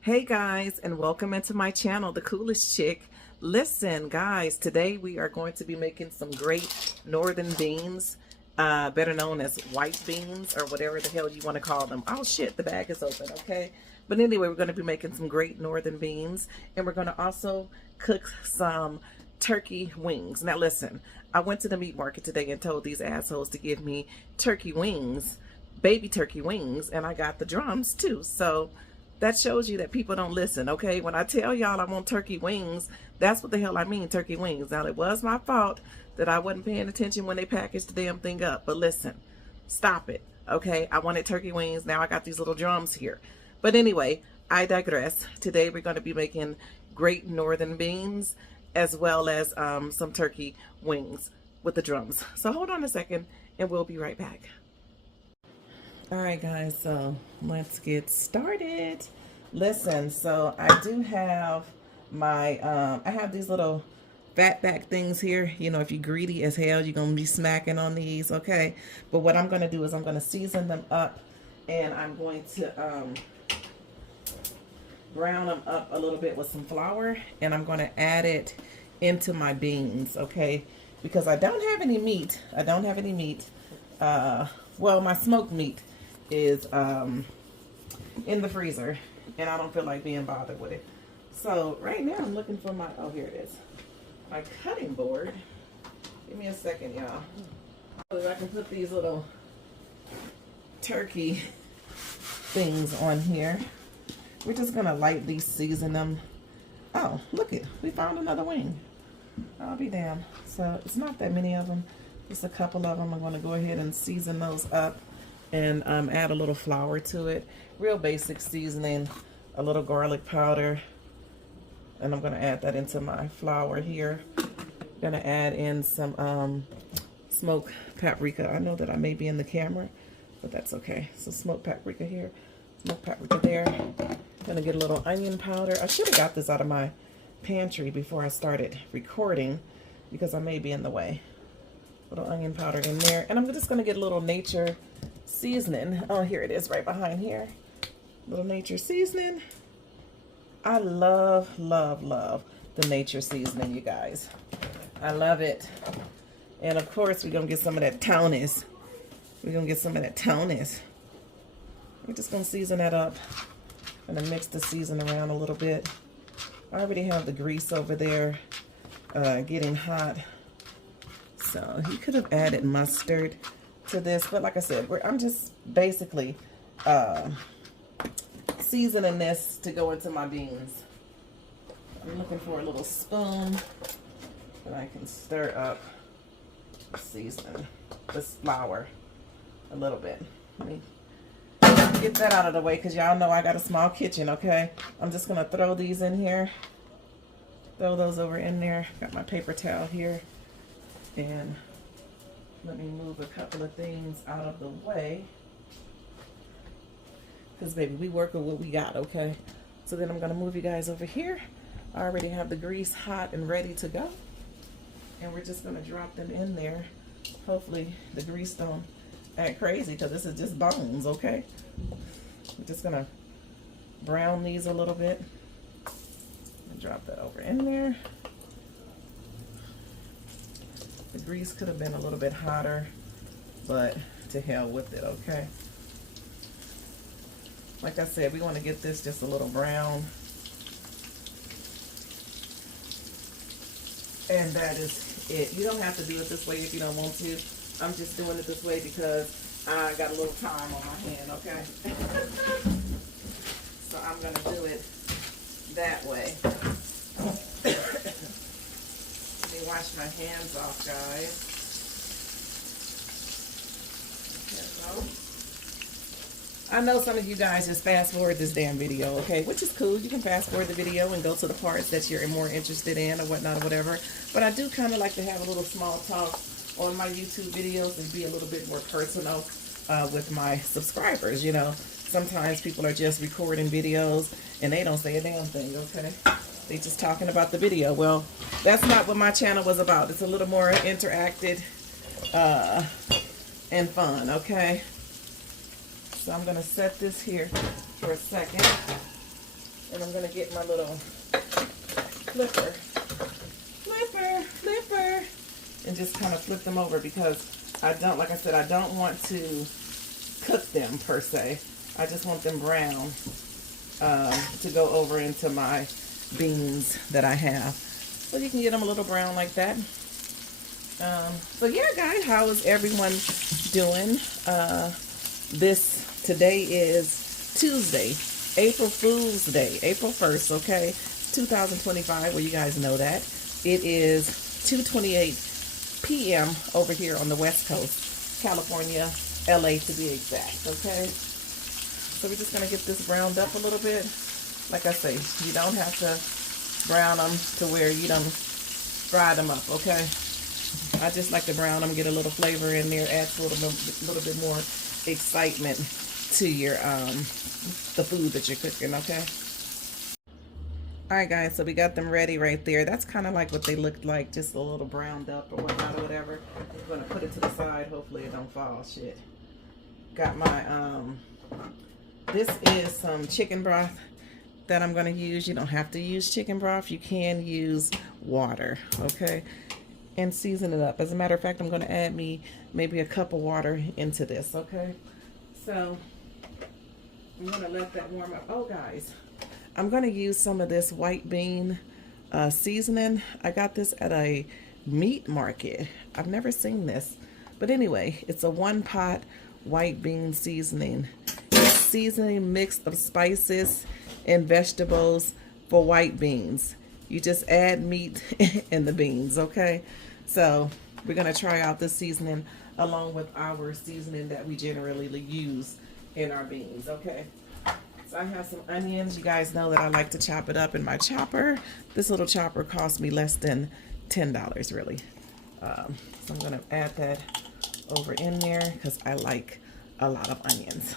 Hey guys, and welcome into my channel, The Coolest Chick. Listen guys, today we are going to be making some great northern beans, better known as white beans or whatever the hell you want to call them. Oh shit, the bag is open, okay? But anyway, we're going to be making some great northern beans, and we're going to also cook some turkey wings. Now listen, I went to the meat market today and told these assholes to give me turkey wings, baby turkey wings, and I got the drums too. So that shows you that people don't listen, okay? When I tell y'all I want turkey wings, that's what the hell I mean, turkey wings. Now, it was my fault that I wasn't paying attention when they packaged the damn thing up. But listen, stop it, okay? I wanted turkey wings. Now I got these little drums here. But anyway, I digress. Today we're going to be making great northern beans as well as some turkey wings with the drums. So hold on a second and we'll be right back. All right, guys, so let's get started. Listen, so I do have my, I have these little fatback things here. You know, if you're greedy as hell, you're going to be smacking on these, okay? But what I'm going to do is I'm going to season them up, and I'm going to brown them up a little bit with some flour, and I'm going to add it into my beans, okay? Because I don't have any meat. I don't have any meat. Well, my smoked meat is in the freezer, and I don't feel like being bothered with it. So right now I'm looking for my, oh, here it is, my cutting board. Give me a second, y'all. So I can put these little turkey things on here. We're just gonna lightly season them. Oh, look it, we found another wing. I'll be damned. So it's not that many of them, just a couple of them. I'm gonna go ahead and season those up and add a little flour to it. Real basic seasoning, a little garlic powder, and I'm gonna add that into my flour here. Gonna add in some smoked paprika. I know that I may be in the camera, but that's okay. So smoked paprika here, smoked paprika there. Gonna get a little onion powder. I should have got this out of my pantry before I started recording because I may be in the way. Little onion powder in there, and I'm just gonna get a little nature seasoning. Oh, here it is right behind here. Little nature seasoning. I love, love, love the nature seasoning, you guys. I love it. And of course, we're gonna get some of that Townes. We're gonna get some of that Townes. We're just gonna season that up. I'm gonna mix the season around a little bit. I already have the grease over there getting hot. So you could have added mustard to this, but like I said, I'm just basically seasoning this to go into my beans. I'm looking for a little spoon that I can stir up the seasoning, this flour a little bit. Let me get that out of the way because y'all know I got a small kitchen, okay? I'm just gonna throw these in here, throw those over in there. Got my paper towel here, and let me move a couple of things out of the way. Because, baby, we work with what we got, okay? So then I'm going to move you guys over here. I already have the grease hot and ready to go. And we're just going to drop them in there. Hopefully the grease don't act crazy because this is just bones, okay? We're just going to brown these a little bit. And drop that over in there. The grease could have been a little bit hotter, but to hell with it, okay? Like I said, we want to get this just a little brown. And that is it. You don't have to do it this way if you don't want to. I'm just doing it this way because I got a little time on my hand, okay? So I'm going to do it that way. Let me wash my hands off, guys. I know some of you guys just fast forward this damn video, okay? Which is cool. You can fast forward the video and go to the parts that you're more interested in or whatnot or whatever. But I do kind of like to have a little small talk on my YouTube videos and be a little bit more personal with my subscribers, you know. Sometimes people are just recording videos and they don't say a damn thing, okay? They just talking about the video. Well, that's not what my channel was about. It's a little more interactive and fun, okay? So I'm going to set this here for a second. And I'm gonna get my little flipper, and just kind of flip them over, because I don't, like I said, I don't want to cook them per se. I just want them brown to go over into my beans that I have. So you can get them a little brown like that. So yeah, guys, how is everyone doing? Today is Tuesday, April Fool's Day, April 1st, okay, 2025. Well, you guys know that. It is 2:28 p.m. over here on the West Coast, California, LA to be exact, okay? So we're just gonna get this browned up a little bit. Like I say, you don't have to brown them to where you don't fry them up, okay? I just like to brown them, get a little flavor in there, adds a little bit more excitement to your the food that you're cooking, okay? All right, guys, so we got them ready right there. That's kind of like what they looked like, just a little browned up or whatnot or whatever. I'm gonna put it to the side. Hopefully it don't fall. Shit. Got my this is some chicken broth that I'm gonna use. You don't have to use chicken broth. You can use water, okay? And season it up. As a matter of fact, I'm gonna add maybe a cup of water into this, okay? So I'm gonna let that warm up. Oh, guys, I'm gonna use some of this white bean seasoning. I got this at a meat market. I've never seen this, but anyway, it's a 1-pot white bean seasoning. Seasoning mix of spices and vegetables for white beans. You just add meat and the beans, okay? So we're gonna try out this seasoning along with our seasoning that we generally use in our beans, okay? So I have some onions. You guys know that I like to chop it up in my chopper. This little chopper cost me less than $10, really. So I'm gonna add that over in there because I like a lot of onions.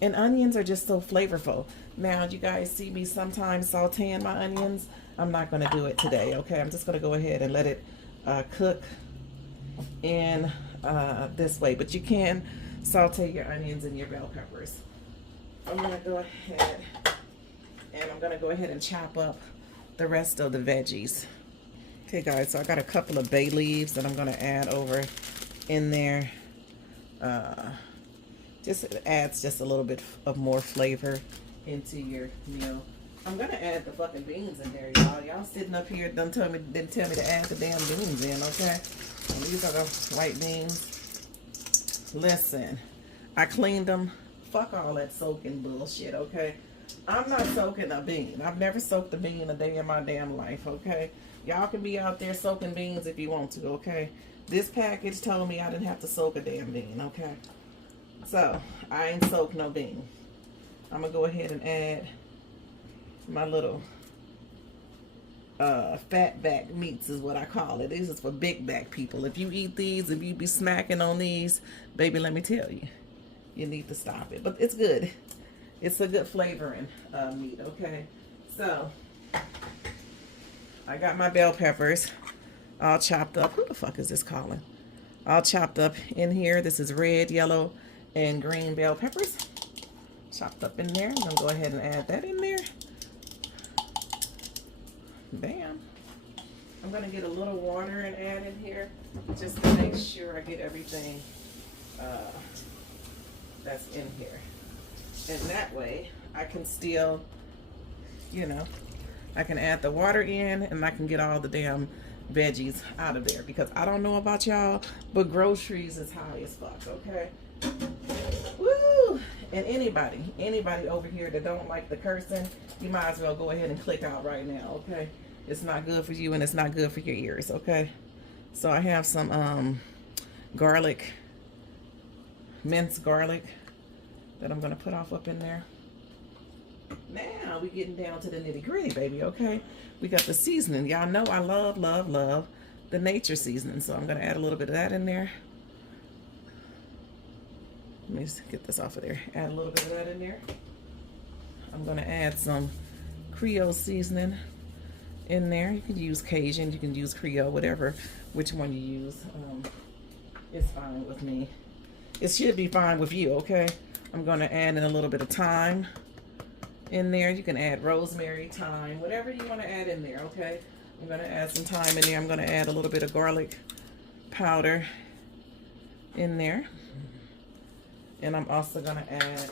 And onions are just so flavorful. Now, you guys see me sometimes sauteing my onions. I'm not gonna do it today, okay? I'm just gonna go ahead and let it cook in this way. But you can saute your onions and your bell peppers. I'm gonna go ahead and I'm gonna go ahead and chop up the rest of the veggies. Okay, guys, so I got a couple of bay leaves that I'm gonna add over in there. Just it adds just a little bit of more flavor into your meal. I'm gonna add the fucking beans in there, y'all. Y'all sitting up here didn't tell me to add the damn beans in, okay? And these are the white beans. Listen, I cleaned them. Fuck all that soaking bullshit, okay? I'm not soaking a bean. I've never soaked a bean a day in my damn life, okay? Y'all can be out there soaking beans if you want to, okay? This package told me I didn't have to soak a damn bean, okay? So, I ain't soaked no bean. I'm gonna go ahead and add my little fat back meats is what I call it. This is for big back people. If you eat these, if you be smacking on these, baby, let me tell you, you need to stop it. But it's good. It's a good flavoring meat, okay? So, I got my bell peppers all chopped up. Who the fuck is this calling? All chopped up in here. This is red, yellow, and green bell peppers. Chopped up in there. I'm gonna go ahead and add that in there. Bam. I'm gonna get a little water and add in here just to make sure I get everything that's in here. And that way I can still, you know, I can add the water in and I can get all the damn veggies out of there, because I don't know about y'all, but groceries is high as fuck, okay? Woo! And anybody over here that don't like the cursing, you might as well go ahead and click out right now, okay? It's not good for you and it's not good for your ears, okay? So I have some garlic, minced garlic that I'm gonna put off up in there. Now we getting down to the nitty gritty, baby, okay? We got the seasoning. Y'all know I love the nature seasoning, so I'm gonna add a little bit of that in there. Let me just get this off of there. Add a little bit of that in there. I'm gonna add some Creole seasoning in there. You can use Cajun, you can use Creole, whatever, which one you use. It's fine with me. It should be fine with you, okay? I'm gonna add in a little bit of thyme in there. You can add rosemary, thyme, whatever you want to add in there, okay? I'm going to add some thyme in there. I'm going to add a little bit of garlic powder in there. And I'm also going to add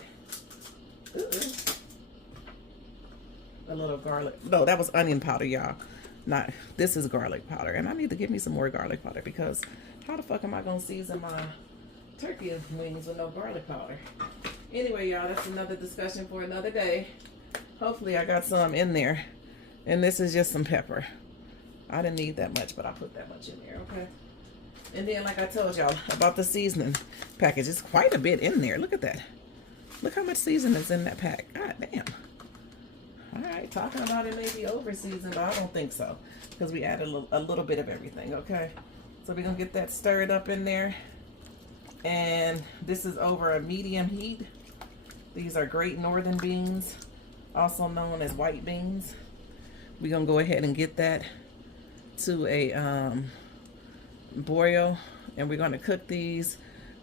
a little garlic. No, that was onion powder, y'all. Not, this is garlic powder. And I need to give me some more garlic powder, because how the fuck am I going to season my turkey wings with no garlic powder? Anyway, y'all, that's another discussion for another day. Hopefully I got some in there. And this is just some pepper. I didn't need that much, but I put that much in there, okay? And then, like I told y'all about the seasoning package, it's quite a bit in there. Look at that. Look how much seasoning is in that pack. God damn. All right, talking about it may be over seasoned, but I don't think so, because we added a little bit of everything, okay? So we're going to get that stirred up in there. And this is over a medium heat. These are Great Northern beans, also known as white beans. We're going to go ahead and get that to a boil, and we're going to cook these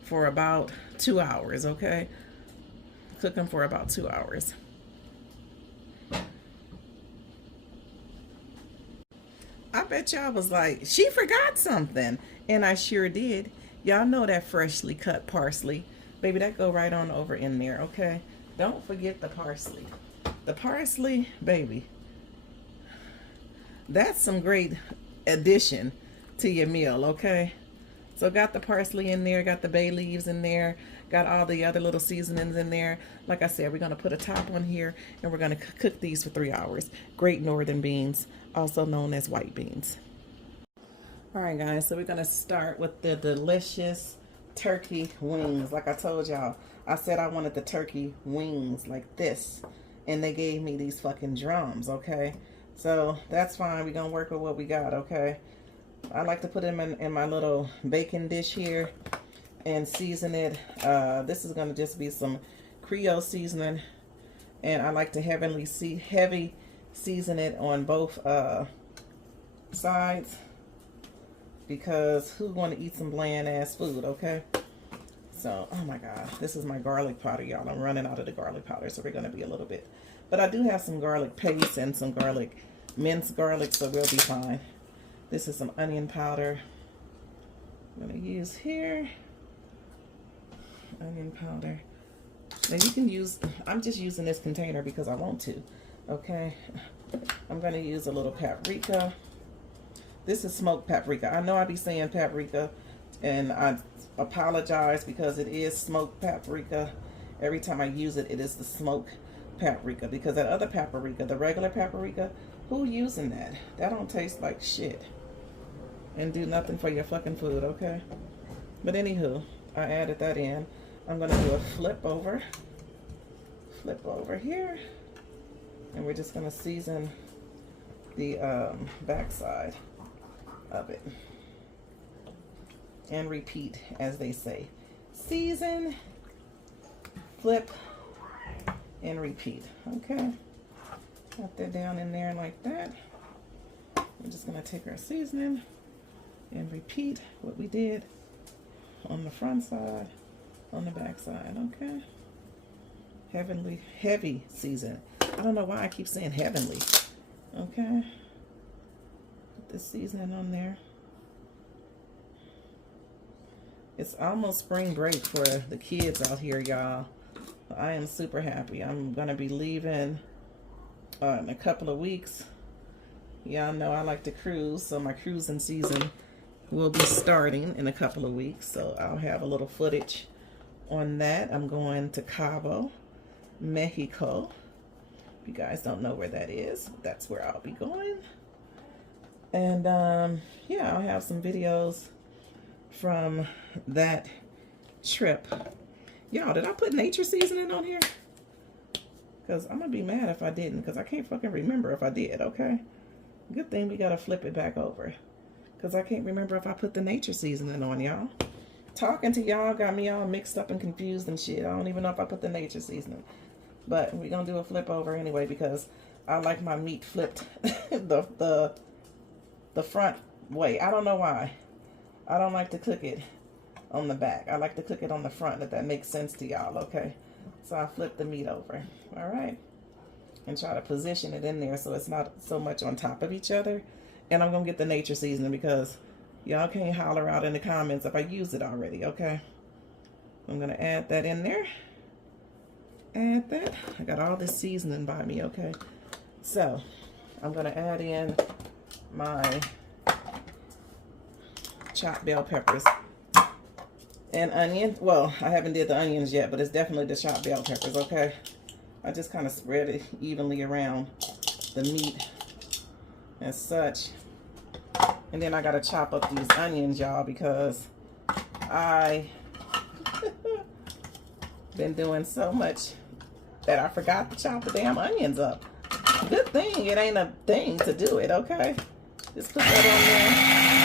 for about 2 hours, okay? Cook them for about 2 hours. I bet y'all was like, she forgot something. And I sure did. Y'all know that freshly cut parsley. Baby, that go right on over in there, okay? Don't forget the parsley. The parsley, baby, that's some great addition to your meal, okay? So got the parsley in there, got the bay leaves in there, got all the other little seasonings in there. Like I said, we're going to put a top on here, and we're going to cook these for 3 hours. Great Northern beans, also known as white beans. All right, guys, so we're going to start with the delicious turkey wings. Like I told y'all, I said I wanted the turkey wings like this, and they gave me these fucking drums, okay? So that's fine. We're going to work with what we got, okay? I like to put them in my little bacon dish here and season it. This is going to just be some Creole seasoning, and I like to heavy season it on both sides, because who want to eat some bland ass food, okay? So, oh my God, this is my garlic powder, y'all. I'm running out of the garlic powder, so we're going to be a little bit. But I do have some garlic paste and some garlic, minced garlic, so we'll be fine. This is some onion powder I'm going to use here. Onion powder. Now you can use, I'm just using this container because I want to, okay? I'm going to use a little paprika. This is smoked paprika. I know I be saying paprika, and I apologize because it is smoked paprika. Every time I use it, it is the smoked paprika, because that other paprika, the regular paprika, who using that? That don't taste like shit and do nothing for your fucking food, okay? But anywho, I added that in. I'm going to do a flip over here, and we're just going to season the backside of it, and repeat, as they say. Season, flip, and repeat. Okay, got that down in there like that. We're just going to take our seasoning and repeat what we did on the front side, on the back side. Okay, heavy season. I don't know why I keep saying heavenly. Okay, put this seasoning on there. It's almost spring break for the kids out here, y'all. I am super happy. I'm gonna be leaving in a couple of weeks. Y'all know I like to cruise, so my cruising season will be starting in a couple of weeks. So I'll have a little footage on that. I'm going to Cabo, Mexico. If you guys don't know where that is, that's where I'll be going. And yeah, I'll have some videos from that trip. Y'all, did I put nature seasoning on here? Because I'm gonna be mad if I didn't, because I can't fucking remember if I did. Okay, good thing we gotta flip it back over, because I can't remember if I put the nature seasoning on, y'all. Talking to y'all got me all mixed up and confused and shit. I don't even know if I put the nature seasoning, but we're gonna do a flip over anyway, because I like my meat flipped the front way. I don't know why. I don't like to cook it on the back. I like to cook it on the front, if that makes sense to y'all, okay? So I flip the meat over. All right. and try to position it in there so it's not so much on top of each other. And I'm gonna get the nature seasoning because y'all can't holler out in the comments if I use it already, okay? I'm gonna add that in there. Add that. I got all this seasoning by me, okay? So I'm gonna add in my chopped bell peppers and onion. Well, I haven't did the onions yet, but it's definitely the chopped bell peppers, okay? I just kind of spread it evenly around the meat as such. And then I gotta chop up these onions, y'all, because I been doing so much that I forgot to chop the damn onions up. Good thing it ain't a thing to do it, okay? Just put that on there.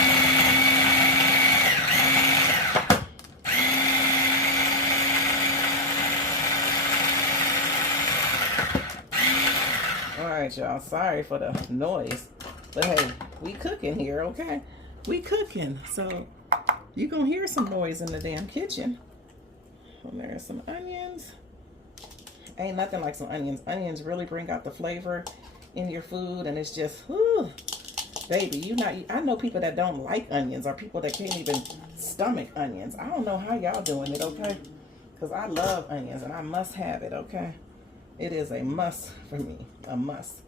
All right, y'all, sorry for the noise, but hey, we cooking here, okay? We cooking, so you gonna hear some noise in the damn kitchen. And there's some onions. Ain't nothing like some onions. Onions really bring out the flavor in your food, and it's just, whew, baby, I know people that don't like onions, or people that can't even stomach onions. I don't know how y'all doing it, okay? Because I love onions, and I must have it, okay? It is a must for me, a must.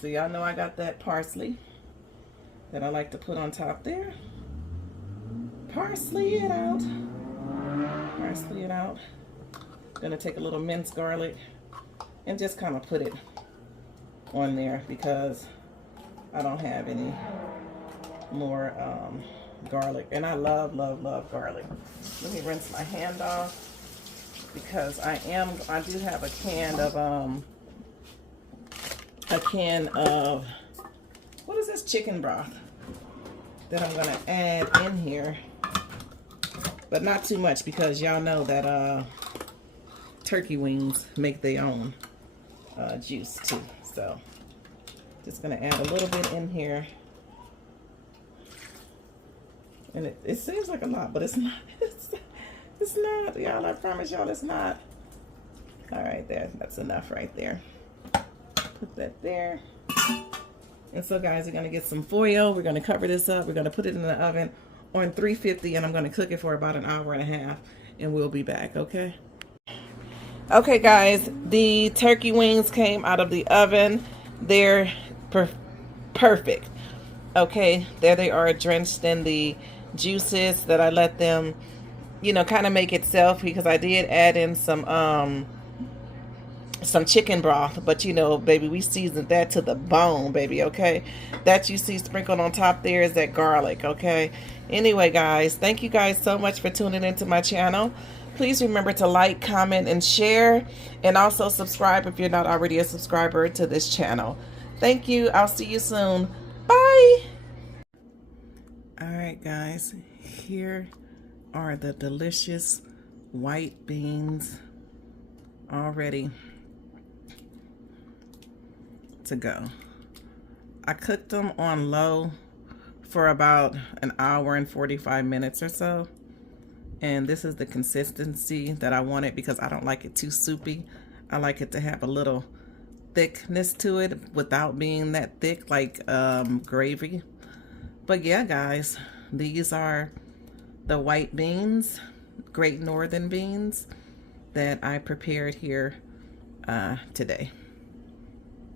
So y'all know I got that parsley that I like to put on top there. Parsley it out. Parsley it out. Gonna take a little minced garlic and just kind of put it on there because I don't have any more garlic, and I love garlic. Let me rinse my hand off because I do have a can of what is this, chicken broth that I'm gonna add in here, but not too much because y'all know that turkey wings make their own juice too. So just gonna add a little bit in here, and it seems like a lot, but it's not. It's not, y'all. I promise y'all, it's not. All right, that's enough right there. Put that there. And so, guys, we're gonna get some foil. We're gonna cover this up. We're gonna put it in the oven on 350, and I'm gonna cook it for about an hour and a half, and we'll be back. Okay. Okay, guys, the turkey wings came out of the oven. They're perfect. Okay, there they are, drenched in the juices that I let them, you know, kind of make itself, because I did add in some chicken broth, but you know, baby, we seasoned that to the bone, baby. Okay, that you see sprinkled on top there is that garlic. Okay, anyway, guys, thank you guys so much for tuning into my channel. Please remember to like, comment, and share, and also subscribe if you're not already a subscriber to this channel. Thank you. I'll see you soon. Bye. All right, guys, here are the delicious white beans all ready to go. I cooked them on low for about an hour and 45 minutes or so, and this is the consistency that I wanted because I don't like it too soupy. I like it to have a little thickness to it without being that thick like gravy. But yeah, guys, these are the white beans, Great Northern beans, that I prepared here today.